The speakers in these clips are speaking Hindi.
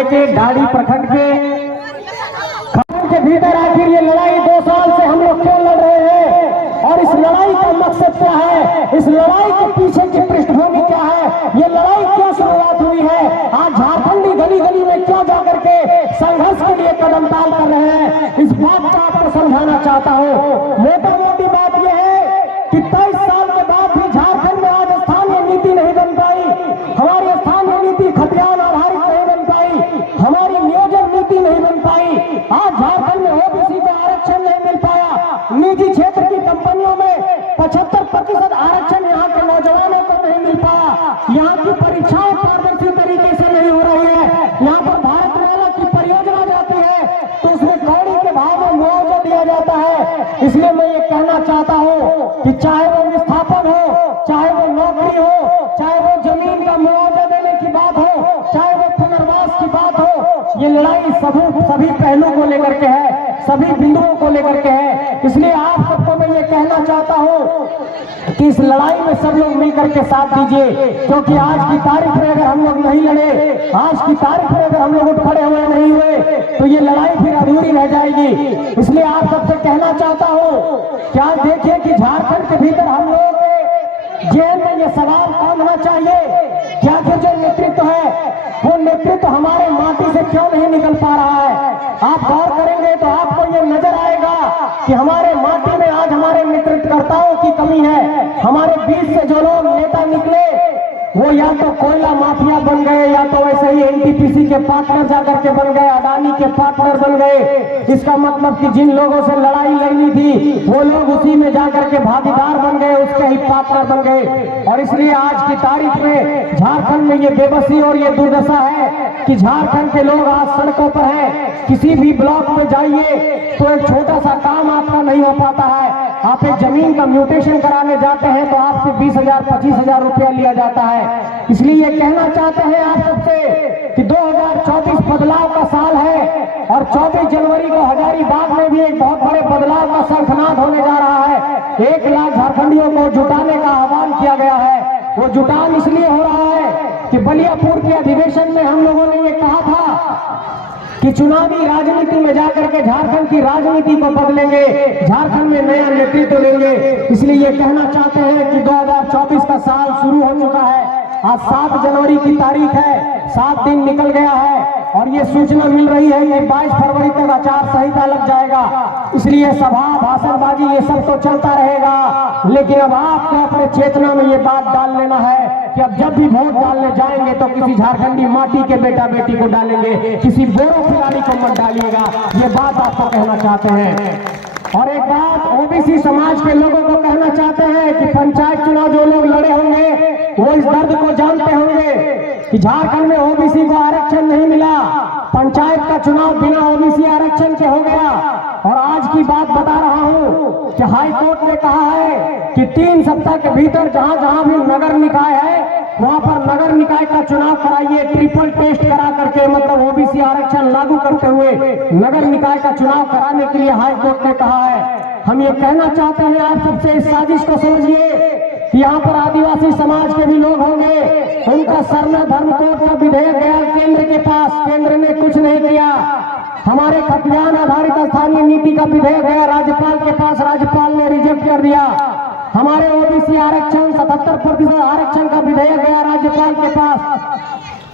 जिले के डाड़ी प्रखंड के भीतर आखिर ये लड़ाई 2 साल से हम लोग क्यों लड़ रहे हैं और इस लड़ाई का मकसद क्या है, इस लड़ाई के पीछे की पृष्ठभूमि क्या है, ये लड़ाई क्यों शुरुआत हुई है, आज झारखंडी गली गली में क्यों जाकर के संघर्ष के लिए कदम ताल कर रहे हैं, इस बात को आपको समझाना चाहता हूँ। मोटा मोटी बात यह है कि 23 साल के बाद भी झारखंड में आज स्थानीय नीति नहीं बन पाई, हमारी स्थानीय नीति खतियान आधारित नहीं बन पाई, हमारी नियोजन नीति नहीं बन पाई। आज झारखंड में ओबीसी को आरक्षण नहीं मिल पाया, निजी क्षेत्र की कंपनियों में 75% आरक्षण यहाँ के नौजवानों को नहीं मिल पाया, यहाँ की परीक्षाएं पारदर्शी तरीके से नहीं हो रही है, यहाँ पर भारतमाला की परियोजना जाती है तो उसमें कौड़ी के भाव में मुआवजा दिया जाता है। इसलिए मैं ये कहना चाहता हूँ कि चाहे वो विस्थापन हो, चाहे वो नौकरी हो, चाहे वो जमीन का मुआवजा देने की बात हो, चाहे वो पुनर्वास की बात हो, ये लड़ाई सभी पहलू को लेकर के है, सभी बिंदुओं को लेकर के है। इसलिए आप सबको मैं ये कहना चाहता हूँ कि इस लड़ाई में सब लोग मिलकर के साथ दीजिए, क्योंकि आज की तारीख में अगर हम लोग नहीं लड़े, आज की तारीख में अगर हम लोग उठ खड़े हुए नहीं हुए तो ये लड़ाई फिर अधूरी रह जाएगी। इसलिए आप सबसे कहना चाहता हूँ कि आज देखिए कि झारखंड के भीतर हम लोग जेल में ये सवाल कौन होना चाहिए, क्या कि जो नेतृत्व है वो नेतृत्व हमारे माटी से क्यों नहीं निकल पा रहा है। आप गौर करेंगे तो आपको ये नजर आएगा कि हमारे माटी में आज हमारे नेतृत्वकर्ताओं की कमी है। हमारे बीच से जो लोग नेता निकले वो या तो कोयला माफिया बन गए, या तो वैसे ही एनटीपीसी के पार्टनर जाकर के बन गए, अडानी के पार्टनर बन गए। इसका मतलब कि जिन लोगों से लड़ाई लड़नी थी वो लोग उसी में जाकर के भागीदार बन गए, उसके ही पार्टनर बन गए। और इसलिए आज की तारीख में झारखंड में ये बेबसी और ये दुर्दशा है कि झारखंड के लोग आज सड़कों पर हैं। किसी भी ब्लॉक में जाइए तो एक छोटा सा काम आपका नहीं हो पाता है, आप एक जमीन का म्यूटेशन कराने जाते हैं तो आपसे 20,000 25,000 रुपया लिया जाता है। इसलिए ये कहना चाहते हैं आप सबसे कि 2024 बदलाव का साल है और 24 जनवरी को हजारीबाग में भी एक बहुत बड़े बदलाव का शंखनाद होने जा रहा है। 1 लाख झारखंडियों को जुटाने का आह्वान किया गया है। वो जुटान इसलिए हो रहा है कि बलियापुर के अधिवेशन में हम लोगों ने ये कहा था कि चुनावी राजनीति में जाकर के झारखंड की राजनीति को बदलेंगे, झारखंड में नया नेतृत्व लेंगे। इसलिए ये कहना चाहते हैं कि 2024 का साल शुरू हो चुका है। आज 7 जनवरी की तारीख है, 7 दिन निकल गया है और ये सूचना मिल रही है कि 22 फरवरी तक आचार संहिता लग जाएगा। इसलिए सभा भाषणबाजी ये सब तो चलता रहेगा, लेकिन अब आपको अपने चेतना में ये बात डाल लेना है कि अब जब भी वोट डालने जाएंगे तो किसी झारखंडी माटी के बेटा बेटी को डालेंगे, किसी बोरो खिलाड़ी को मत डालिएगा। ये बात आपको कहना चाहते हैं। और एक बात ओबीसी समाज के लोगों को कहना चाहते हैं कि पंचायत चुनाव जो लोग लड़े होंगे वो इस दर्द को जानते होंगे कि झारखंड में ओबीसी को आरक्षण नहीं मिला, पंचायत का चुनाव बिना ओबीसी आरक्षण के हो गया। और आज की बात बता रहा हूं कि हाई कोर्ट ने कहा है कि 3 सप्ताह के भीतर जहां जहां भी नगर निकाय है वहां पर नगर निकाय का चुनाव कराइए, ट्रिपल टेस्ट करा करके, मतलब ओबीसी आरक्षण लागू करते हुए नगर निकाय का चुनाव कराने के लिए हाई कोर्ट ने कहा है। हम ये कहना चाहते हैं आप सबसे, इस साजिश को समझिए कि यहाँ पर आदिवासी समाज के भी लोग होंगे, उनका सरना धर्म कोड का विधेयक गया केंद्र के पास, केंद्र ने कुछ नहीं किया। हमारे खतियान आधारित स्थानीय नीति का विधेयक गया राज्यपाल के पास, राज्यपाल ने रिजेक्ट कर दिया। हमारे ओबीसी आरक्षण 77% आरक्षण का विधेयक गया राज्यपाल के पास,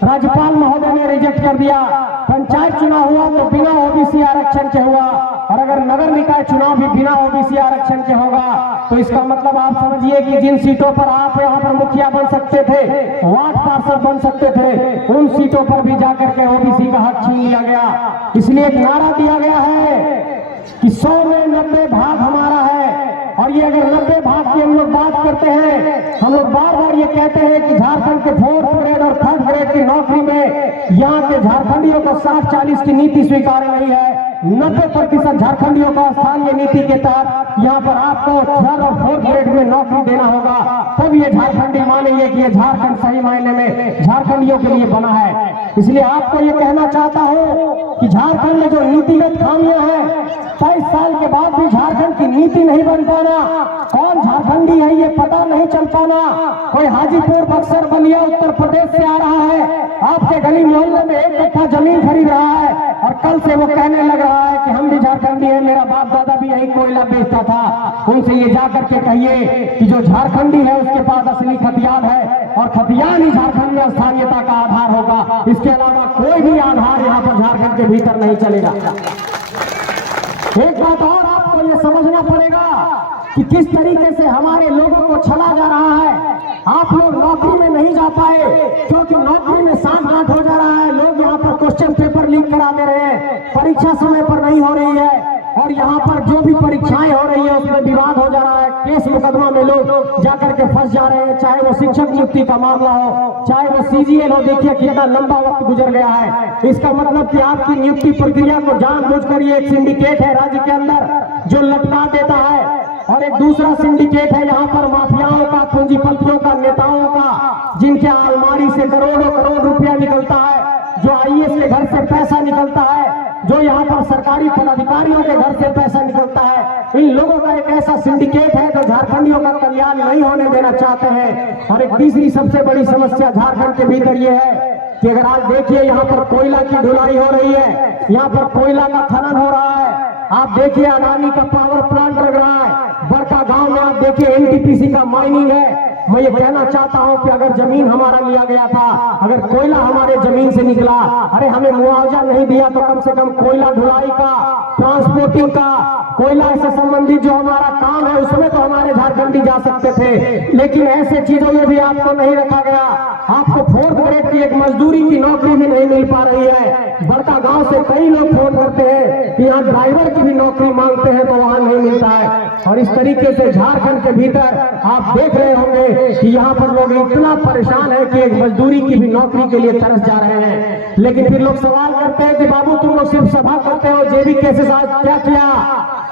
राज्यपाल महोदय ने रिजेक्ट कर दिया। पंचायत चुनाव हुआ तो बिना ओबीसी आरक्षण के हुआ, और अगर नगर निकाय चुनाव भी बिना ओबीसी आरक्षण के होगा तो इसका मतलब आप समझिए कि जिन सीटों पर आप यहाँ पर मुखिया बन सकते थे, वार्ड पार्षद बन सकते थे, उन सीटों पर भी जाकर के ओबीसी का हक छीन लिया गया। इसलिए एक नारा दिया गया है कि 100 में 90 भाग हमारा है। और ये अगर 90 भाग की हम लोग बात करते हैं, हम लोग बार बार ये कहते हैं कि झारखंड के 4th ग्रेड और 3rd ग्रेड की नौकरी में यहाँ के झारखंडियों को 60-40 की नीति स्वीकार नहीं है। 90% झारखंडियों को स्थानीय नीति के तहत यहाँ पर आपको 3rd और 4th ग्रेड में नौकरी देना होगा, तब ये झारखंडी मानेंगे कि ये झारखंड सही मायने में झारखंडियों के लिए बना है। इसलिए आपको ये कहना चाहता हूँ कि झारखंड में जो नीतिगत खामियां हैं, 23 साल के बाद भी झारखंड की नीति नहीं बन पाना, कौन झारखंडी है ये पता नहीं चल पाना, कोई हाजीपुर, बक्सर, बलिया उत्तर प्रदेश से आ रहा है, आपके गली मोहल्ले में 1 कट्ठा जमीन खरीद रहा है और कल से वो कहने लग रहा है कि हम भी झारखंडी है, मेरा बाप दादा भी यही कोयला बेचता था। उनसे ये जाकर के कहिए कि जो झारखंडी है उसके पास असली खतियान है और खतियान ही झारखंड में स्थानीयता का आधार होगा। इसके अलावा कोई भी आधार यहाँ पर झारखंड के भीतर नहीं चलेगा। एक बात और आपको ये समझना पड़ेगा कि किस तरीके से हमारे लोगों को छला जा रहा है। आप लोग नौकरी में नहीं जा पाए क्योंकि नौकरी में सांठ-गांठ हो जा रहा है। लोग यहाँ पर क्वेश्चन पेपर लीक करा दे रहे हैं, परीक्षा समय पर नहीं हो रही है और यहाँ पर जो भी परीक्षाएं हो रही है उसमें विवाद हो जा रहा है। केस मुकदमा में लोग जाकर के फंस जा रहे हैं, चाहे वो शिक्षक नियुक्ति का मामला हो, चाहे वो सीजीएल हो। देखिए कितना लंबा वक्त गुजर गया है। इसका मतलब कि आपकी नियुक्ति प्रक्रिया को जानबूझकर ये एक सिंडिकेट है राज्य के अंदर जो लटका देता है और एक दूसरा सिंडिकेट है यहाँ पर माफियाओं का, पूंजीपतियों का, नेताओं का, जिनके अलमारी से करोड़ों करोड़ रुपया निकलता है, जो आईएएस के घर से पैसा निकलता है, जो यहाँ पर सरकारी पदाधिकारियों के घर से पैसा निकलता है। इन लोगों का एक ऐसा सिंडिकेट है जो झारखंडियों का कल्याण नहीं होने देना चाहते हैं। और एक तीसरी सबसे बड़ी समस्या झारखंड के भीतर ये है कि अगर आज देखिए यहाँ पर कोयला की ढुलाई हो रही है, यहाँ पर कोयला का खनन हो रहा है। आप देखिए अडानी का पावर प्लांट लग रहा है, बड़का गांव में आप देखिए एनटीपीसी का माइनिंग है। मैं ये कहना चाहता हूं कि अगर जमीन हमारा लिया गया था, अगर कोयला हमारे जमीन से निकला, अरे हमें मुआवजा नहीं दिया तो कम से कम कोयला ढुलाई का, ट्रांसपोर्टिंग का, कोयला से संबंधित जो हमारा काम है उसमें तो हमारे झारखंडी जा सकते थे, लेकिन ऐसे चीजों में भी आपको नहीं रखा गया। आपको 4th ग्रेड की एक मजदूरी की नौकरी भी नहीं मिल पा रही है। बड़का गांव से कई लोग फोन करते हैं कि यहाँ ड्राइवर की भी नौकरी मांगते हैं तो वहां नहीं मिलता है। और इस तरीके से झारखंड के भीतर आप देख रहे होंगे कि यहाँ पर लोग इतना परेशान है कि एक मजदूरी की भी नौकरी के लिए तरस जा रहे हैं। लेकिन फिर लोग सवाल करते हैं कि बाबू तुम लोग सिर्फ सभा करते हो, जेबी केसेस आज क्या किया?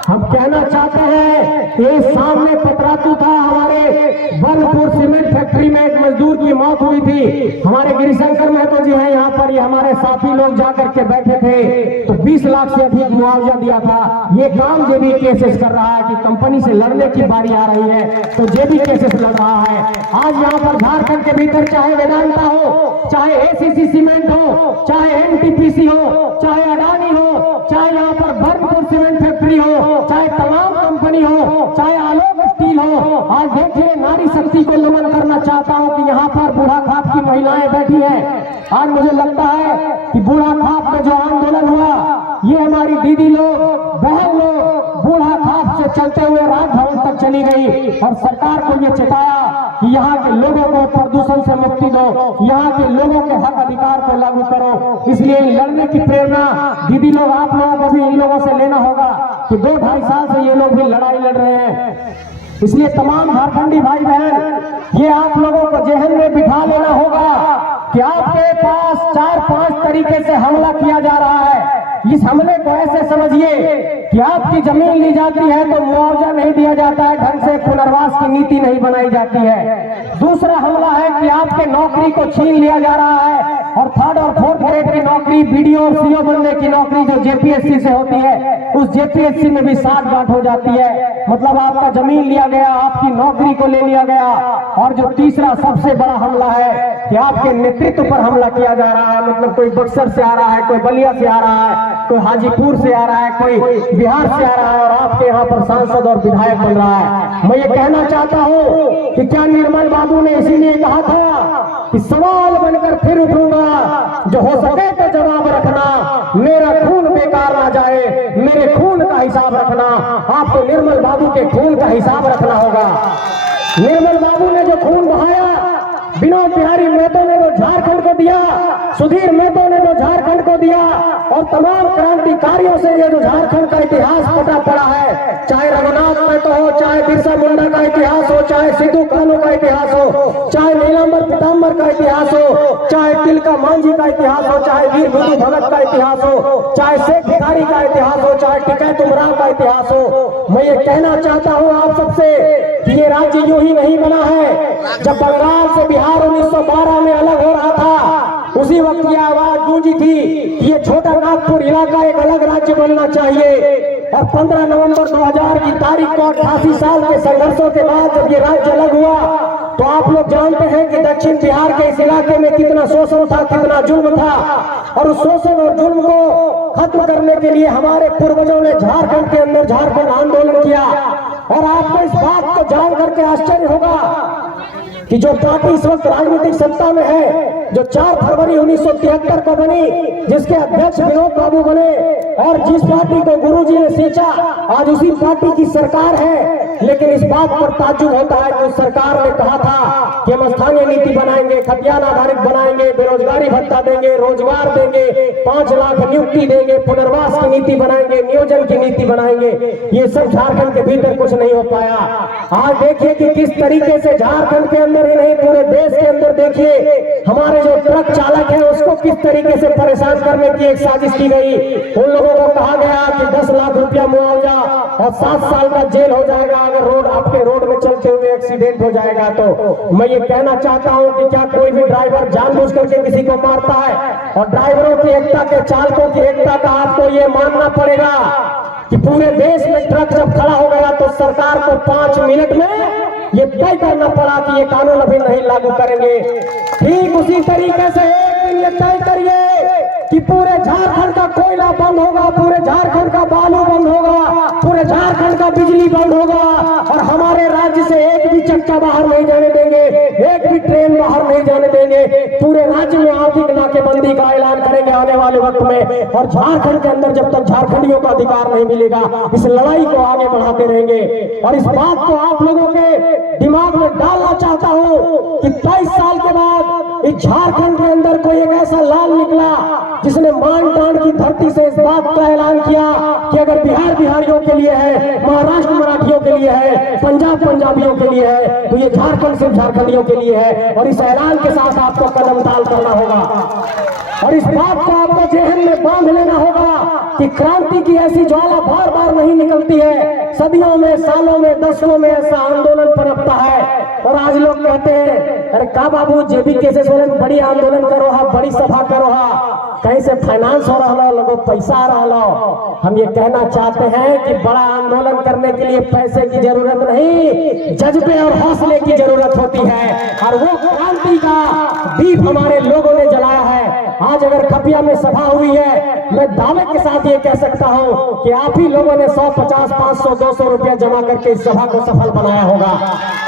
हम कहना चाहते हैं ये सामने पतरातू था, हमारे बनपुर सीमेंट फैक्ट्री में एक मजदूर की मौत हुई थी। हमारे गिरिशंकर महतो जी हैं यहाँ पर, ये हमारे साथी लोग जाकर के बैठे थे तो 20 लाख से अधिक मुआवजा दिया था। ये काम जेबी केसेस कर रहा है कि कंपनी से लड़ने की बारी आ रही है तो जेबी केसेस लड़ रहा है। आज यहाँ पर झारखंड के भीतर चाहे वेदांता हो, चाहे एसीसी सीमेंट हो, चाहे एनटीपीसी हो, चाहे अडानी हो, चाहे यहाँ पर बनपुर सीमेंट फैक्ट्री हो, चाहे तमाम कंपनी हो, चाहे आलोक स्टील हो, आज देखिए नारी शक्ति को नमन करना चाहता हूं कि यहाँ पर बूढ़ा खाप की महिलाएं बैठी हैं। आज मुझे लगता है कि बूढ़ा खाप में जो आंदोलन हुआ ये हमारी दीदी लोग, बहन लोग बूढ़ा खाप से चलते हुए राजभवन तक चली गई और सरकार को ये चेताया कि यहाँ के लोगों को प्रदूषण से मुक्ति दो, यहाँ के लोगों के हक अधिकार को लागू करो। इसलिए लड़ने की प्रेरणा दीदी लोग आप लोगों को भी इन लोगों से लेना होगा कि 2-2.5 साल से ये लोग भी लड़ाई लड़ रहे हैं। इसलिए तमाम झारखंडी भाई बहन ये आप लोगों को जेहन में बिठा लेना होगा कि आपके पास 4-5 तरीके से हमला किया जा रहा है। इस हमले को ऐसे समझिए कि आपकी जमीन ली जाती है तो मुआवजा नहीं दिया जाता है, ढंग से पुनर्वास की नीति नहीं बनाई जाती है। दूसरा हमला है कि आपके नौकरी को छीन लिया जा रहा है और 3rd और 4th ग्रेड की नौकरी, बीडीओ और सीओ बनने की नौकरी जो जेपीएससी से होती है उस जेपीएससी में भी सांठ-गांठ हो जाती है। मतलब आपका जमीन लिया गया, आपकी नौकरी को ले लिया गया। और जो तीसरा सबसे बड़ा हमला है कि आपके नेतृत्व पर हमला किया जा रहा है। मतलब कोई बक्सर से आ रहा है, कोई बलिया से आ रहा है, कोई हाजीपुर से आ रहा है, कोई बिहार से आ रहा है और आपके यहाँ पर सांसद और विधायक बन रहा है। मैं ये कहना चाहता हूँ कि क्या निर्मल बाबू ने इसीलिए कहा था कि सवाल बनकर फिर उठूंगा, जो हो सके तो जवाब रखना, मेरा खून बेकार ना जाए, मेरे खून का हिसाब रखना। आपको निर्मल बाबू के खून का हिसाब रखना होगा। निर्मल बाबू ने जो खून बहाया, विनोद बिहारी महतो ने जो झारखंड को दिया, सुधीर महतो ने जो झारखंड को दिया और तमाम क्रांतिकारियों से ये जो झारखंड का इतिहास पता पड़ा है, चाहे रघुनाथ महतो हो, चाहे बिरसा मुंडा का इतिहास हो, चाहे सिद्धू कान्हू का इतिहास हो, चाहे नीलांबर पीताम्बर का इतिहास हो, चाहे तिलका मांझी का इतिहास हो, चाहे वीर बुद्धू भगत का इतिहास हो, चाहे शेख भिखारी का इतिहास हो, चाहे टिकैत उमराव का इतिहास हो। मैं ये कहना चाहता हूँ आप सबसे कि ये राज्य यूं ही नहीं बना है। जब बंगाल से बिहार 1912 में अलग हो रहा था उसी वक्त ये आवाज गूंजी थी कि ये छोटा नागपुर इलाका एक अलग राज्य बनना चाहिए। और 15 नवंबर 2000 की तारीख को 88 साल के संघर्षों के बाद जब ये राज्य अलग हुआ तो आप लोग जानते हैं कि दक्षिण बिहार के इस इलाके में कितना शोषण था, कितना जुल्म था। और उस शोषण और जुल्म को खत्म करने के लिए हमारे पूर्वजों ने झारखंड के अंदर झारखंड आंदोलन किया। और आपको इस बात को जान करके आश्चर्य होगा कि जो पार्टी इस वक्त राजनीतिक सत्ता में है, जो 4 फरवरी 1973 को बनी, जिसके अध्यक्ष विनोद बाबू बने और जिस पार्टी को गुरुजी ने सींचा, आज उसी पार्टी की सरकार है। लेकिन इस बात पर ताज्जुब होता है कि उस सरकार ने कहा था कि हम स्थानीय नीति बनाएंगे, खतियान आधारित बनाएंगे, बेरोजगारी भत्ता देंगे, रोजगार देंगे, 5 लाख नियुक्ति देंगे, पुनर्वास की नीति बनाएंगे, नियोजन की नीति बनाएंगे। ये सब झारखंड के भीतर कुछ नहीं हो पाया। आज देखिए कि किस तरीके से झारखंड के अंदर ही नहीं पूरे देश के अंदर देखिए हमारे जो ट्रक चालक है उसको किस तरीके से परेशान करने की एक साजिश की गई। उन लोगों को कहा गया कि 10 लाख रुपया मुआवजा और 7 साल का जेल हो जाएगा अगर रोड आपके रोड में चलते हुए एक्सीडेंट हो जाएगा। तो मैं ये कहना चाहता हूं कि क्या कोई भी ड्राइवर जानबूझ करके किसी को मारता है? और ड्राइवरों की एकता के, चालकों की एकता का आपको ये मानना पड़ेगा कि पूरे देश में ट्रक जब खड़ा हो गया तो सरकार को 5 मिनट में ये तय करना पड़ा कि ये कानून अभी नहीं लागू करेंगे। ठीक उसी तरीके से एक दिन ये तय करिए कि पूरे झारखंड का कोयला बंद होगा, पूरे झारखंड का बालू बंद होगा, पूरे झारखंड का बिजली बंद होगा और हमारे राज्य से एक भी चक्का बाहर नहीं जाने देंगे, एक भी ट्रेन बाहर नहीं जाने देंगे। पूरे राज्य में आर्थिक नाकेबंदी का ऐलान करेंगे आने वाले वक्त में। और झारखंड के अंदर जब तक झारखंडियों का अधिकार नहीं मिलेगा इस लड़ाई को आगे बढ़ाते रहेंगे। और इस बात को आप लोगों के दिमाग में डालना चाहता हूं कि 23 साल के बाद इस झारखंड के अंदर कोई एक ऐसा लाल निकला जिसने मान डांड की धरती से इस बात का ऐलान किया कि अगर बिहार बिहारियों के लिए है, महाराष्ट्र मराठियों के लिए है, पंजाब पंजाबियों के लिए है, तो ये झारखंड सिर्फ झारखंडियों के लिए है। और इस ऐलान के साथ आपको कदम ताल करना होगा और इस बात को आपको जेहन में बांध लेना होगा कि क्रांति की ऐसी ज्वाला बार बार नहीं निकलती है, सदियों में, सालों में, दशकों में ऐसा आंदोलन पनपता है। और आज लोग कहते हैं अरे का बाबू जेबी केसे सोलन बड़ी आंदोलन करो हा, बड़ी सभा करो हा, कहीं से फाइनेंस हो रहा लोगों पैसा आ रहा। हम ये कहना चाहते हैं कि बड़ा आंदोलन करने के लिए पैसे की जरूरत नहीं, जज्बे और हौसले की जरूरत होती है। और वो क्रांति का दीप हमारे लोगों ने जलाया है। आज अगर खपिया में सभा हुई है, मैं दावे के साथ ये कह सकता हूं कि आप ही लोगों ने 100, 50, 500, 200 रुपया जमा करके इस सभा को सफल बनाया होगा।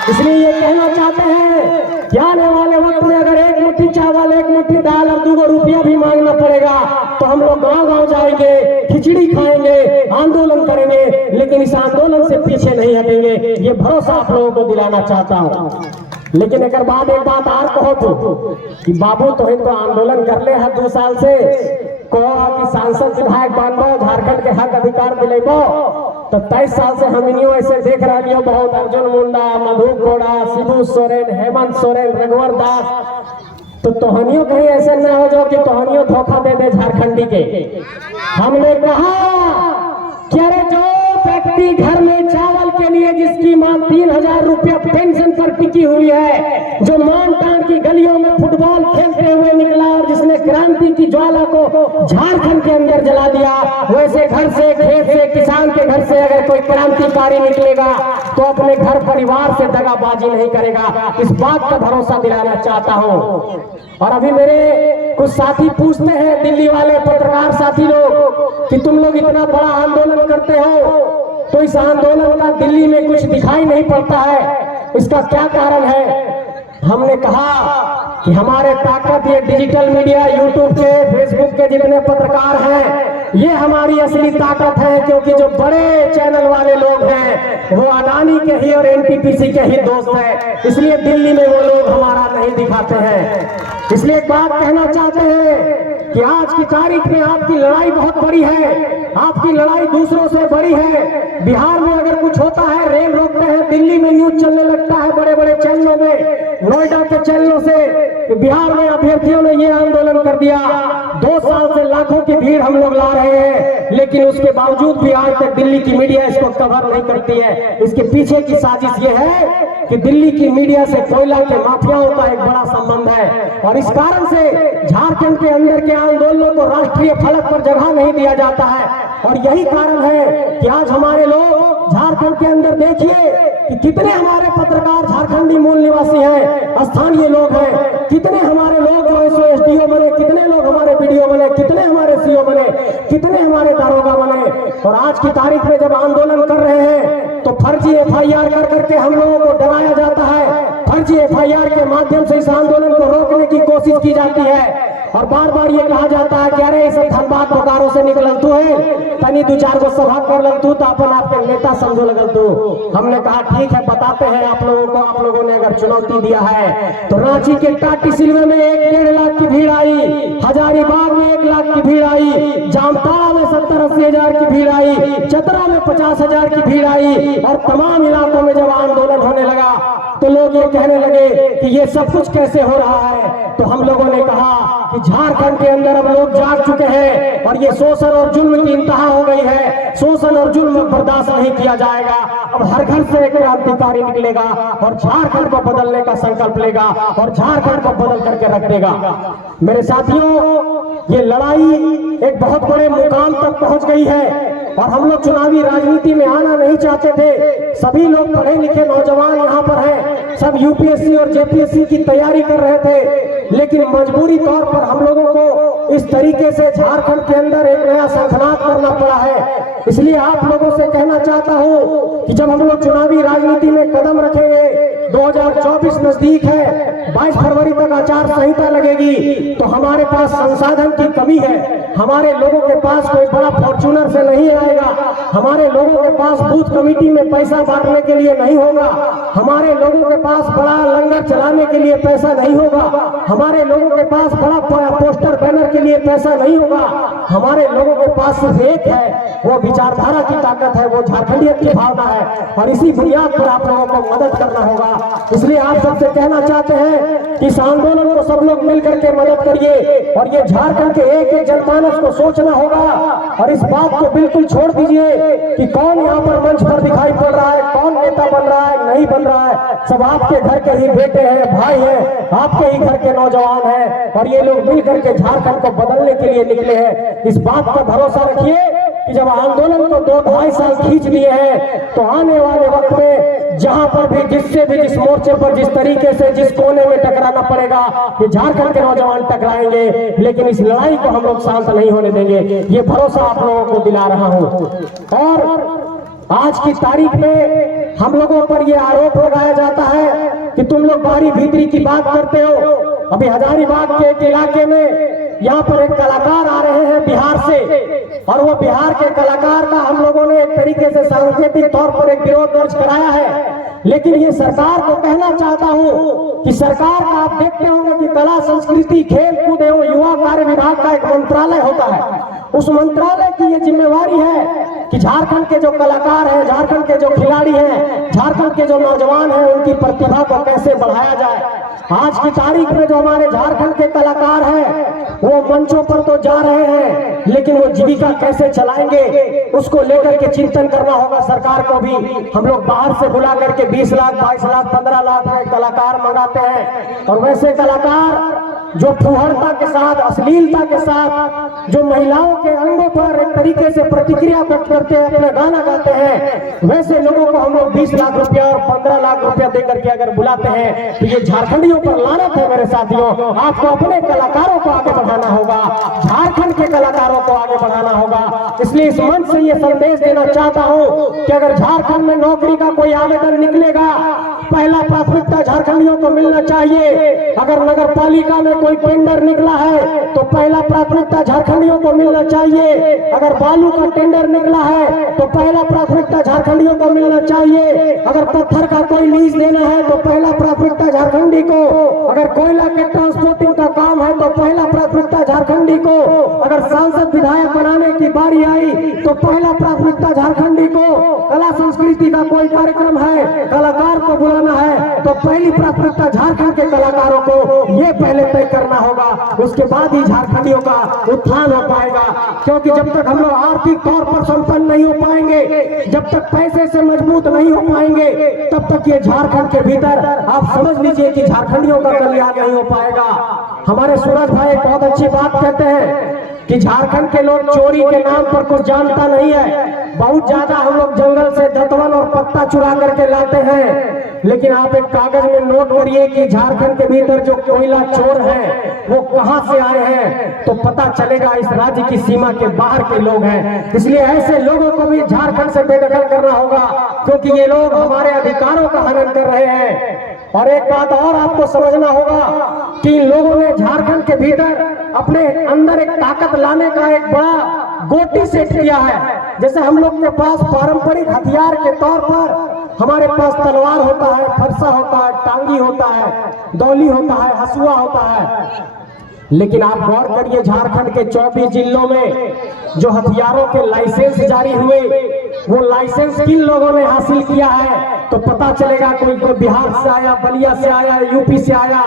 इसलिए ये कहना चाहते हैं कि आने वाले वक्त में अगर एक मुट्ठी चावल, एक मुट्ठी दाल और 2 रुपया भी मांगना पड़ेगा तो हम लोग गांव-गांव जाएंगे, खिचड़ी खाएंगे, आंदोलन करेंगे, लेकिन इस आंदोलन से पीछे नहीं हटेंगे। ये भरोसा आप लोगों को दिलाना चाहता हूँ। लेकिन एक बाद एक बात और कहो तो कि बाबू तो आंदोलन कर ले हर 2 साल से कहो कि सांसद विधायक बनबो, झारखंड के हक अधिकार दिलेबो, तो 23 साल से हम इनियो ऐसे देख रही हो बहुत अर्जुन मुंडा, मधु कोड़ा, शिबू सोरेन, हेमंत सोरेन, रघुवर दास, तो तोहनियों कहीं ऐसे न हो जाओ कि तोहनियों धोखा दे दे झारखंडी के। हमने कहा कि अरे जो व्यक्ति घर में चावल के लिए जिसकी मां 3000 रुपया पेंशन पर टिकी हुई है, जो मानटान की गलियों में फुटबॉल खेलते हुए निकला और जिसने क्रांति की ज्वाला को झारखंड के अंदर जला दिया, वैसे घर से, खेत से, किसान के घर से अगर कोई क्रांतिकारी निकलेगा तो अपने घर परिवार से दगाबाजी नहीं करेगा। इस बात का भरोसा दिलाना चाहता हूँ। और अभी मेरे कुछ साथी पूछते हैं, दिल्ली वाले पत्रकार साथी लोग, कि तुम लोग इतना बड़ा आंदोलन करते हो तो इस आंदोलन का दिल्ली में कुछ दिखाई नहीं पड़ता है, इसका क्या कारण है? हमने कहा कि हमारे ताकत ये डिजिटल मीडिया, यूट्यूब के, फेसबुक के जितने पत्रकार हैं, ये हमारी असली ताकत है, क्योंकि जो बड़े चैनल वाले लोग हैं वो अडानी के ही और एनटीपीसी के ही दोस्त हैं, इसलिए दिल्ली में वो लोग हमारा नहीं दिखाते हैं। इसलिए एक बात कहना चाहते हैं कि आज की तारीख में आपकी लड़ाई बहुत बड़ी है, आपकी लड़ाई दूसरों से बड़ी है। बिहार में अगर कुछ होता है, रेल रोकते हैं, दिल्ली में न्यूज चलने लगता है बड़े बड़े चैनलों में, नोएडा के चैनलों से, बिहार में अभ्यर्थियों ने ये आंदोलन कर दिया। 2 साल से लाखों की भीड़ हम लोग ला रहे हैं, लेकिन उसके बावजूद भी आज तक दिल्ली की मीडिया इसको कवर नहीं करती है। इसके पीछे की साजिश ये है कि दिल्ली की मीडिया से कोयला के माफियाओं का एक बड़ा संबंध है और इस कारण से झारखंड के अंदर के आंदोलनों को राष्ट्रीय फलक पर जगह नहीं दिया जाता है। और यही कारण है कि आज हमारे लोग झारखंड के अंदर देखिए कि कितने हमारे पत्रकार झारखंडी मूल निवासी हैं, स्थानीय लोग हैं, कितने हमारे लोग जो एसडीओ बने, कितने लोग हमारे बीडीओ बने, कितने हमारे सीओ बने, कितने हमारे दारोगा बने। और आज की तारीख में जब आंदोलन कर रहे हैं तो फर्जी एफआईआर कर करके हम लोगों को डराया जाता है, फर्जी एफआईआर के माध्यम से इस आंदोलन को रोकने की कोशिश की जाती है। और बार बार ये कहा जाता है कि अरे सब धनबाद बोकारो से निकल तू है, तनी 2-4 गो सभा कर लग तू तो अपन आपके नेता समझो लगल तू। हमने कहा ठीक है, बताते हैं आप लोगों को। आप लोगों ने अगर चुनौती दिया है तो रांची के टाटी सिलवे में 1-1.5 लाख की भीड़ आई, हजारीबाग में 1 लाख की भीड़ आई, जामताड़ा में 70-80 हजार की भीड़ आई, चतरा में 50 हजार की भीड़ आई। और तमाम इलाकों में जब आंदोलन होने लगा तो लोग ये कहने लगे कि ये सब कुछ कैसे हो रहा है। तो हम लोगों ने कहा कि झारखंड के अंदर अब लोग जाग चुके हैं और ये शोषण और जुल्म की इंतहा हो गई है। शोषण और जुल्म बर्दाश्त नहीं किया जाएगा। अब हर घर से एक क्रांतिकारी निकलेगा और झारखंड को बदलने का संकल्प लेगा और झारखंड को बदल करके रख देगा। मेरे साथियों, ये लड़ाई एक बहुत बड़े मुकाम तक पहुंच गई है और हम लोग चुनावी राजनीति में आना नहीं चाहते थे। सभी लोग पढ़े लिखे नौजवान यहाँ पर हैं, सब यूपीएससी और जेपीएससी की तैयारी कर रहे थे, लेकिन मजबूरी तौर पर हम लोगों को इस तरीके से झारखंड के अंदर एक नया संघनाद करना पड़ा है। इसलिए आप लोगों से कहना चाहता हूँ कि जब हम लोग चुनावी राजनीति में कदम रखेंगे, 2024 नजदीक है, 22 फरवरी तक आचार संहिता लगेगी, तो हमारे पास संसाधन की कमी है। हमारे लोगों के पास कोई बड़ा फॉर्च्यूनर से नहीं आएगा, हमारे लोगों के पास बूथ कमेटी में पैसा बांटने के लिए नहीं होगा, हमारे लोगों के पास बड़ा लंगर चलाने के लिए पैसा नहीं होगा, हमारे लोगों के पास बड़ा पोस्टर बैनर के लिए पैसा नहीं होगा। हमारे लोगों के पास सिर्फ एक है, वो विचारधारा की ताकत है, वो झारखंडियत की भावना है और इसी बुनियाद पर आप लोगों को मदद करना होगा। इसलिए आप सबसे कहना चाहते हैं कि इस आंदोलन को सब लोग मिलकर के मदद करिए और ये झारखंड के एक एक जनमानस को सोचना होगा और इस बात को बिल्कुल छोड़ दीजिए कि कौन यहाँ पर मंच पर दिखाई पड़ रहा है, कौन नेता बन रहा है, नहीं बन रहा है। सब आपके घर के ही बेटे हैं, भाई हैं, आपके ही घर के नौजवान हैं और ये लोग मिलकर के झारखंड को बदलने के लिए निकले हैं। इस बात का भरोसा रखिए कि जब आंदोलन को 2-2.5 साल खींच लिए हैं तो आने वाले वक्त में जहां पर भी जिससे भी जिस मोर्चे पर जिस तरीके से जिस कोने में टकराना पड़ेगा, ये झारखंड के नौजवान टकराएंगे, लेकिन इस लड़ाई को हम लोग शांत नहीं होने देंगे। ये भरोसा आप लोगों को दिला रहा हूं। और आज की तारीख में हम लोगों पर यह आरोप लगाया जाता है कि तुम लोग बाहरी भीतरी की बात करते हो। अभी हजारीबाग के एक इलाके में यहाँ पर एक कलाकार आ रहे हैं बिहार से और वो बिहार के कलाकार का हम लोगों ने एक तरीके से सांकेतिक तौर पर एक विरोध दर्ज कराया है। लेकिन ये सरकार को कहना चाहता हूँ कि सरकार का आप देखते होंगे कि कला संस्कृति खेल कूद एवं युवा कार्य विभाग का एक मंत्रालय होता है। उस मंत्रालय की ये जिम्मेवारी है कि झारखंड के जो कलाकार हैं, झारखंड के जो खिलाड़ी हैं, झारखंड के जो नौजवान हैं, उनकी प्रतिभा को कैसे बढ़ाया जाए। आज की तारीख में जो हमारे झारखंड के कलाकार हैं वो मंचों पर तो जा रहे हैं, लेकिन वो जीविका कैसे चलाएंगे उसको लेकर के चिंतन करना होगा सरकार को भी। हम लोग बाहर से बुला करके 20 लाख, 22 लाख, 15 लाख में कलाकार मंगाते हैं और वैसे कलाकार जो फुहड़ता के साथ, अश्लीलता के साथ, जो महिलाओं के अंगों पर एक तरीके से प्रतिक्रिया व्यक्त करते हैं, अपना गाना गाते हैं, वैसे लोगों को हम लोग 20 लाख रुपया और 15 लाख रुपया देकर के अगर बुलाते हैं तो ये झारखंडियों पर लानत है। मेरे साथियों, आपको अपने कलाकारों को आगे बढ़ाना होगा, झारखंड के कलाकारों को आगे बढ़ाना होगा। इसलिए इस मंच से ये संदेश देना चाहता हूँ कि अगर झारखंड में नौकरी का कोई आवेदन निकलेगा, पहला प्राथमिकता झारखंडियों को मिलना चाहिए। अगर नगर पालिका में कोई टेंडर निकला है तो पहला प्राथमिकता झारखंडियों को मिलना चाहिए। अगर बालू का टेंडर निकला है तो पहला प्राथमिकता झारखंडियों को मिलना चाहिए। अगर पत्थर का कोई लीज देना है तो पहला प्राथमिकता झारखंडी को। अगर कोयला के ट्रांसपोर्टिंग का काम है तो पहला प्राथमिकता झारखंडी को। अगर सांसद विधायक बनाने की बारी आई तो पहला प्राथमिकता झारखंडी को। कला संस्कृति का कोई कार्यक्रम है, कलाकार को बुलाना है तो पहली प्राथमिकता झारखंड के कलाकारों को ये पहले तय करना होगा। उसके बाद ही झारखंडियों का उत्थान हो पाएगा, क्योंकि जब तक हम लोग आर्थिक तौर पर संपन्न नहीं हो पाएंगे, जब तक पैसे से मजबूत नहीं हो पाएंगे, तब तक ये झारखंड के भीतर आप समझ लीजिए कि झारखंडियों का कल्याण नहीं हो पाएगा। हमारे सूरज भाई एक बहुत अच्छी बात कहते हैं कि झारखंड के लोग चोरी के नाम पर कुछ जानता नहीं है। बहुत ज्यादा हम लोग जंगल से दतवन और पत्ता चुरा करके लाते हैं, लेकिन आप एक कागज में नोट करिए कि झारखंड के भीतर जो कोयला चोर हैं वो कहां से आए हैं, तो पता चलेगा इस राज्य की सीमा के बाहर के लोग हैं। इसलिए ऐसे लोगों को भी झारखंड से बेदखल करना होगा, क्योंकि ये लोग हमारे अधिकारों का हनन कर रहे हैं। और एक बात और आपको समझना होगा कि इन लोगों ने झारखंड के भीतर अपने अंदर एक ताकत लाने का एक बड़ा गोटी सेट किया है। जैसे हम लोग के पास पारंपरिक हथियार के तौर पर हमारे पास तलवार होता है, फरसा होता है, टांगी होता है, दौली होता है, हसुआ होता है, लेकिन आप गौर करिए झारखंड के 24 जिलों में जो हथियारों के लाइसेंस जारी हुए वो लाइसेंस किन लोगों ने हासिल किया है, तो पता चलेगा कोई बिहार से आया, बलिया से आया, यूपी से आया,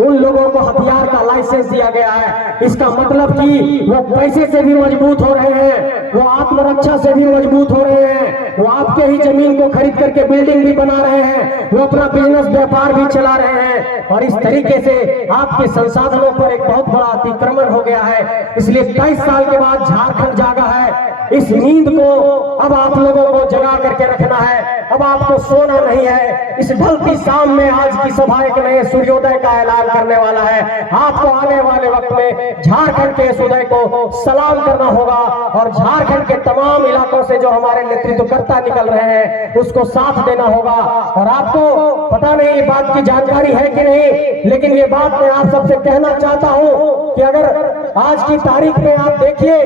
उन लोगों को हथियार का लाइसेंस दिया गया है। इसका मतलब कि वो पैसे से भी मजबूत हो रहे हैं, वो आत्मरक्षा से भी मजबूत हो रहे हैं, वो आपके ही जमीन को खरीद करके बिल्डिंग भी बना रहे हैं, वो अपना बिजनेस व्यापार भी चला रहे हैं, और इस तरीके से आपके संसाधनों पर एक बहुत बड़ा अतिक्रमण हो गया है। इसलिए 23 साल के बाद झारखंड जागा है। इस नींद को अब आप लोगों को जगा करके रखना है, अब आपको सोना नहीं है। इस ढलती शाम में आज की सभा एक नए सूर्योदय का ऐलान करने वाला है। आपको आने वाले वक्त में झारखंड के सूर्योदय को सलाम करना होगा और झारखंड के तमाम इलाकों से जो हमारे नेतृत्वकर्ता निकल रहे हैं उसको साथ देना होगा। और आपको पता नहीं ये बात की जानकारी है कि नहीं, लेकिन ये बात मैं आप सबसे कहना चाहता हूं कि अगर आज की तारीख में आप देखिए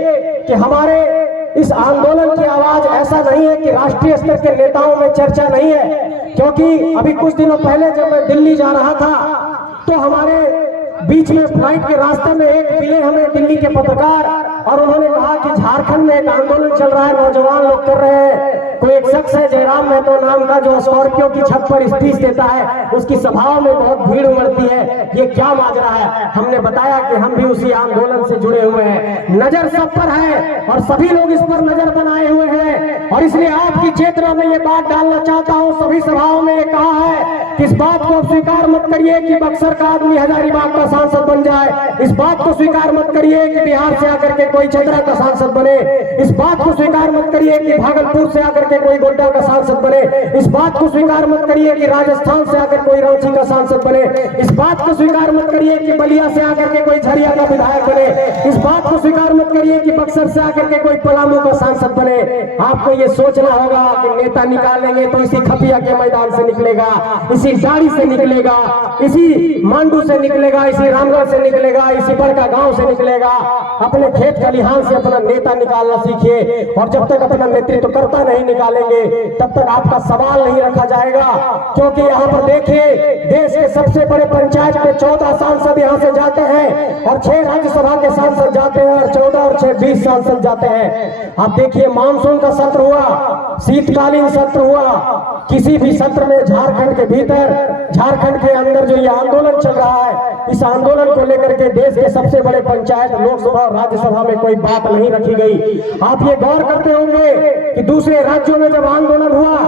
कि हमारे इस आंदोलन की आवाज ऐसा नहीं है कि राष्ट्रीय स्तर के नेताओं में चर्चा नहीं है, क्योंकि अभी कुछ दिनों पहले जब मैं दिल्ली जा रहा था तो हमारे बीच में फ्लाइट के रास्ते में एक मिले हमें दिल्ली के पत्रकार, और उन्होंने कहा कि झारखंड में एक आंदोलन चल रहा है, नौजवान लोग कर रहे हैं। कोई एक शख्स है जयराम महतो नाम का जो स्कॉर्पियो की छत पर स्पीच देता है, उसकी सभाओं में बहुत भीड़ उमड़ती है, ये क्या माजरा है। हमने बताया कि हम भी उसी आंदोलन से जुड़े हुए हैं, नजर सब पर है और सभी लोग इस पर नजर बनाए हुए हैं। और इसलिए आपकी चेतना में ये बात डालना चाहता हूँ, सभी सभाओं में ये कहा है कि इस बात को स्वीकार मत करिए कि बक्सर का आदमी हजारीबाग का सांसद बन जाए, इस बात को स्वीकार मत करिए कि बिहार से आकर के कोई चतरा का सांसद बने, इस बात को स्वीकार मत करिए कि भागलपुर से आकर के कोई गोड्डा का सांसद बने, इस बात को स्वीकार मत करिए कि राजस्थान से आकर कोई रांची का सांसद बने, इस बात को स्वीकार मत करिए कि बलिया से आकर के कोई झरिया का विधायक बने, इस बात को स्वीकार मत करिए कि बक्सर से आकर के कोई पलामू का सांसद बने। आपको ये सोचना होगा कि नेता निकालेंगे तो इसी खपिया के मैदान से निकलेगा, इसी डाड़ी से निकलेगा, इसी मांडू से निकलेगा, इसी रामगढ़ से निकलेगा, इसी बड़का गांव से निकलेगा। अपने खेत खलिहान से अपना नेता निकालना सीखिए, और जब तक अपना नेतृत्वकर्ता नहीं निकालेंगे तब तक आपका सवाल नहीं रखा जाएगा। क्योंकि यहाँ पर देखिए देश के सबसे बड़े पंचायत में 14 सांसद यहाँ से जाते हैं और 6 राज्यसभा के सांसद जाते हैं, और 14 और 6 20 सांसद जाते हैं। आप देखिए मानसून का सत्र हुआ, शीतकालीन सत्र हुआ, किसी भी सत्र में झारखंड के भीतर, झारखंड के अंदर जो ये आंदोलन चल रहा है, इस आंदोलन को लेकर के देश के सबसे बड़े पंचायत, लोकसभा और राज्यसभा में कोई बात नहीं रखी गई। आप ये गौर करते होंगे कि दूसरे राज्यों में जब आंदोलन हुआ,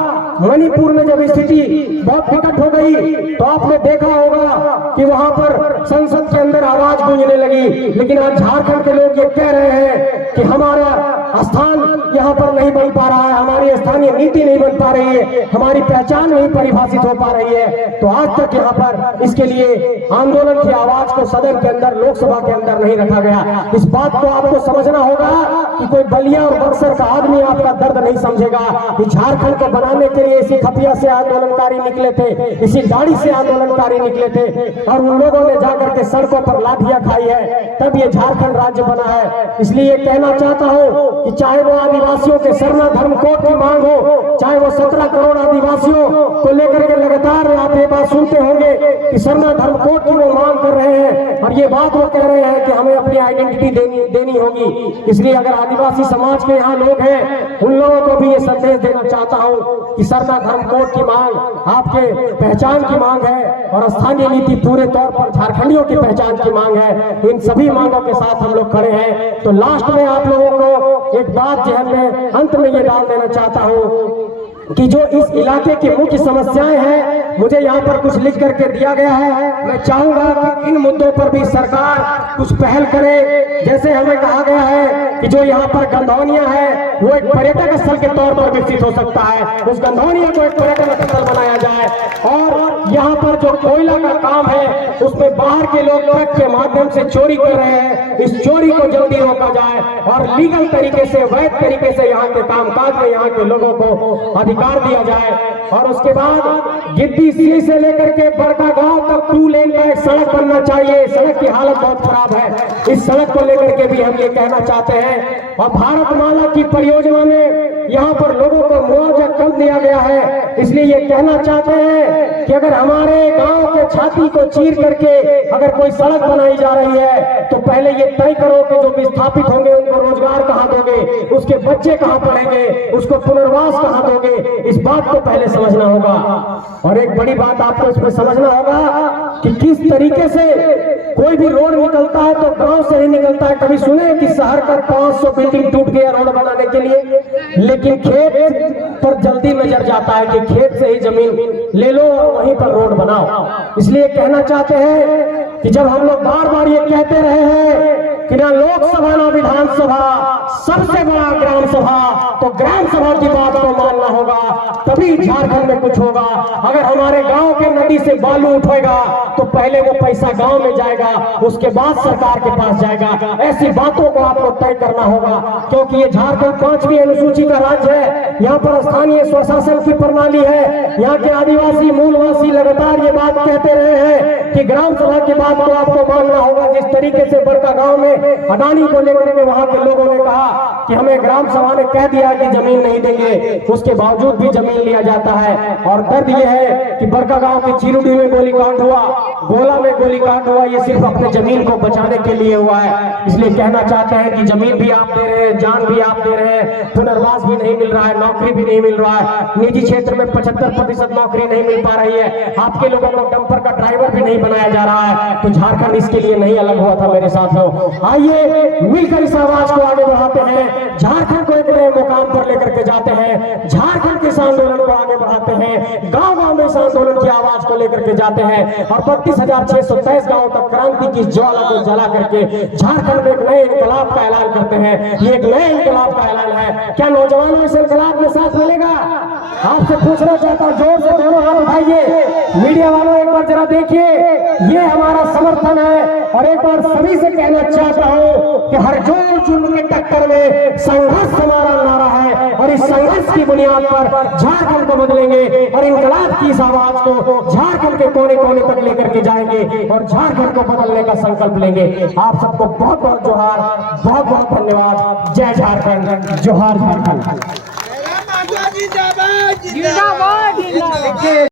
मणिपुर में जब स्थिति बहुत विकट हो गई, तो आपने देखा होगा कि वहां पर संसद के अंदर आवाज गूंजने लगी। लेकिन आज झारखंड के लोग ये कह रहे हैं कि हमारा स्थान यहाँ पर नहीं बन पा रहा है, हमारी स्थानीय नीति नहीं बन पा रही है, हमारी पहचान नहीं परिभाषित हो पा रही है। तो आज तक यहाँ पर इसके लिए आंदोलन की आवाज को सदन के अंदर, लोकसभा के अंदर नहीं रखा गया। इस बात को आपको समझना होगा कि कोई बलिया और बक्सर का आदमी आपका दर्द नहीं समझेगा कि झारखंड को बनाने के लिए इसी खपिया से आंदोलनकारी निकले थे, इसी गाड़ी से आंदोलनकारी निकले थे, और उन लोगों ने जाकर के सड़कों पर लाठियां खाई है, तब ये झारखंड राज्य बना है। इसलिए कहना चाहता हूं कि चाहे वो आदिवासियों के सरना धर्म कोड की मांग हो, चाहे वो 17 करोड़ आदिवासियों को लेकर के लगातार आप ये बात सुनते होंगे कि सरना धर्म कोड की वो मांग कर रहे हैं, और ये बात वो कह रहे हैं कि हमें अपनी आइडेंटिटी देनी होगी। इसलिए अगर आदिवासी समाज के यहाँ लोग हैं, उन लोगों को भी ये संदेश देना चाहता हूँ कि सरना धर्म कोड की मांग आपके पहचान की मांग है, और स्थानीय नीति पूरे तौर पर झारखंडियों की पहचान की मांग है। इन सभी मांगों के साथ हम लोग खड़े हैं। तो लास्ट में आप लोगों को एक बात जहन में अंत में ये डाल देना चाहता हूँ कि जो इस इलाके की मुख्य समस्याएं हैं मुझे यहाँ पर कुछ लिख करके दिया गया है। मैं चाहूंगा कि इन मुद्दों पर भी सरकार कुछ पहल करे। जैसे हमें कहा गया है कि जो यहाँ पर गंधौनिया है वो एक पर्यटक स्थल के तौर पर विकसित हो सकता है, उस गंधौनिया को एक पर्यटक स्थल बनाया जाए। और यहाँ पर जो कोयला का काम है उसमें बाहर के लोग ट्रक के माध्यम से चोरी कर रहे हैं, इस चोरी को जल्दी रोका जाए और लीगल तरीके से, वैध तरीके से यहाँ के कामकाज में यहाँ के लोगों को अधिकार दिया जाए। और उसके बाद गिद्दी सी से लेकर के बड़का गांव तक 2 लेन का एक सड़क बनना चाहिए। सड़क की हालत बहुत खराब है, इस सड़क को लेकर के भी हम ये कहना चाहते हैं। और भारतमाला की परियोजना में यहाँ पर लोगों को मुआवजा कम दिया गया है, इसलिए ये कहना चाहते हैं कि अगर हमारे गांव के छाती को चीर करके अगर कोई सड़क बनाई जा रही है तो पहले ये तय करो कि जो विस्थापित होंगे उनको रोजगार कहाँ दोगे, उसके बच्चे कहाँ पढ़ेंगे, उसको पुनर्वास कहाँ दोगे, इस बात को पहले समझना होगा। और एक बड़ी बात आपको इसमें समझना होगा कि किस तरीके से कोई भी रोड निकलता है तो गांव से ही निकलता है। कभी सुने कि शहर का 500 बिल्डिंग टूट गया रोड बनाने के लिए, लेकिन खेत पर जल्दी नजर जाता है कि खेत से ही जमीन ले लो और वहीं पर रोड बनाओ। इसलिए कहना चाहते हैं कि जब हम लोग बार बार ये कहते रहे हैं कि ना लोकसभा ना विधानसभा, सबसे बड़ा ग्राम सभा, तो ग्राम सभा की बात को मानना होगा, तभी झारखंड में कुछ होगा। अगर हमारे गांव के नदी से बालू उठेगा तो पहले वो पैसा गांव में जाएगा, उसके बाद सरकार के पास जाएगा। ऐसी बातों को आपको तय करना होगा, क्योंकि ये झारखंड 5वीं अनुसूची का राज्य है। यहाँ पर स्थानीय स्वशासन की प्रणाली है। यहाँ के आदिवासी मूलवासी लगातार ये बात कहते रहे हैं कि ग्राम सभा की बात को आपको मानना होगा। जिस तरीके से बड़का गांव में अडानी को लेकर के वहां के लोगों ने कहा कि हमें ग्राम सभा ने कह दिया कि जमीन नहीं देंगे, उसके बावजूद भी जमीन लिया जाता है। और दर्द यह है कि बड़का गांव की चिरुडी में गोलीकांड हुआ, गोला में गोलीकांड हुआ, ये सिर्फ अपने जमीन को बचाने के लिए हुआ है। इसलिए कहना चाहते हैं कि जमीन भी आप दे रहे हैं, जान भी आप दे रहे हैं, पुनर्वास भी नहीं मिल रहा है, नौकरी भी नहीं मिल रहा है, निजी क्षेत्र में 75% नौकरी नहीं मिल पा रही है, आपके लोगों को डंपर का ड्राइवर भी नहीं बनाया जा रहा है। तो झारखंड इसके लिए नहीं अलग हुआ था मेरे साथियों। आइए मिलकर इस आवाज को आगे बढ़ाते हैं, झारखंड को एक नए मुकाम पर लेकर के जाते हैं, झारखंड के इस आंदोलन को आगे बढ़ाते हैं, गांव गांव में इस आंदोलन की आवाज को लेकर के जाते हैं और 32,623 गांव तक क्रांति की ज्वाला को जला करके झारखंड में एक नए इंकलाब का ऐलान करते हैं। ये एक नए इंकलाब का ऐलान है। क्या नौजवानों इस इंकलाब में साथ मिलेगा? आपसे पूछना चाहता हूँ, जोर से दोनों हाथ उठाइए। मीडिया वालों एक बार जरा देखिए, ये हमारा समर्थन है। और एक बार सभी से कहना चाहता हूँ कि हर जोर जुल्म की टक्कर में संघर्ष हमारा नारा है और इस संघर्ष की बुनियाद पर झारखंड को बदलेंगे और इंकलाब की इस आवाज को झारखंड के कोने कोने तक लेकर के जाएंगे और झारखंड को बदलने का संकल्प लेंगे। आप सबको बहुत बहुत जोहार, बहुत बहुत धन्यवाद। जय झारखंड, जोहार झारखंड।